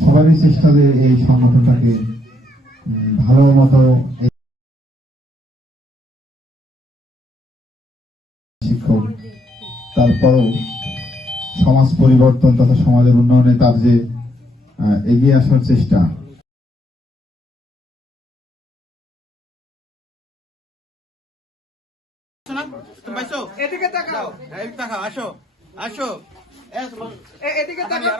সবারই চেষ্টা যে এই সংগঠনটাকে ভালো মতো শিক্ষক, তারপরও সমাজ পরিবর্তন তথা সমাজের উন্নয়নে তার যে এগিয়ে আসার চেষ্টা, এদিকে তাকাও, আসো আসো, এদিকে তাকাও।